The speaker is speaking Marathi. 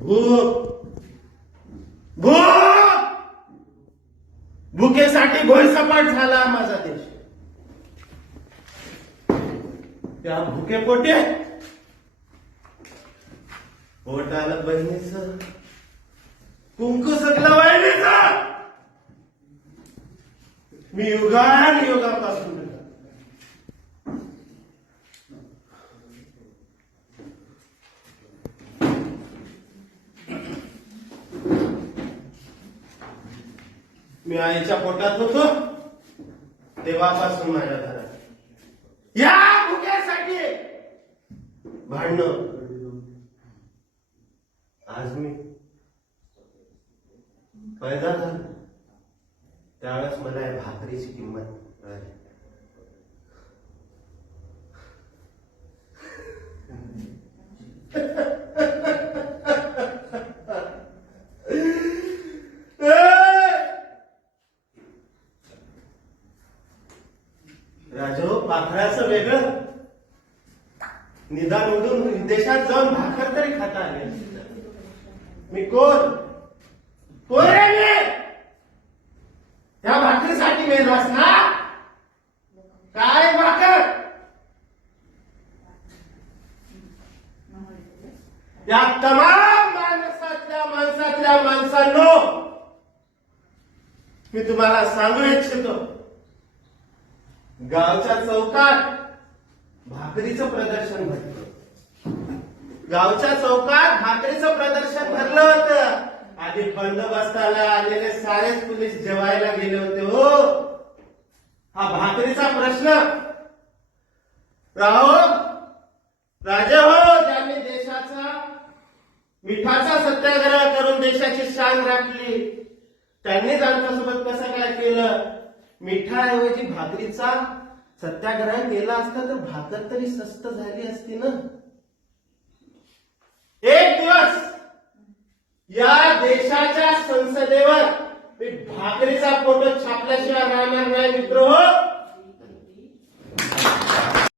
भूक भूक भुकेसाठी घोळसपाट झाला माझा देश. त्या भुकेपोटे पोटाला बहिणीचं कुंकू सगळं वाहिनीचं. मी युगापासून मी आईच्या पोटात होतो तेव्हापासून माझ्या घरात या भुक्यासाठी भांडणं. आज मी पैदा झालो त्यावेळेस मला या भाकरीची किंमत कळाली. राजो पाखराचं वेगळं निदान उडून विदेशात जाऊन भाकर तरी खाता आले. मी कोण रे मी? त्या भाकरीसाठी मेलास ना? काय भाकर? या तमाम माणसातल्या माणसांनो मी तुम्हाला सांगू इच्छितो, गावच्या चौकात भाकरीचं प्रदर्शन भरलं. गावच्या चौकात भाकरीचं प्रदर्शन भरलं होतं. आधी बंदोबस्ताला आलेले सारेच पोलीस जेवायला गेले होते. हो, हा भाकरीचा प्रश्न राजे हो ज्यांनी देशाचा मिठाचा सत्याग्रह करून देशाची शान राखली त्यांनीच आमच्यासोबत कसं काय केलं. मिठाऐवजी भाकरीचा सत्याग्रह केला असता तर भाकर तरी स्वस्त झाली असती ना. एक दिवस या देशाच्या संसदेवर भाकरीचा फोटो छापल्याशिवाय राहणार नाही मित्र हो.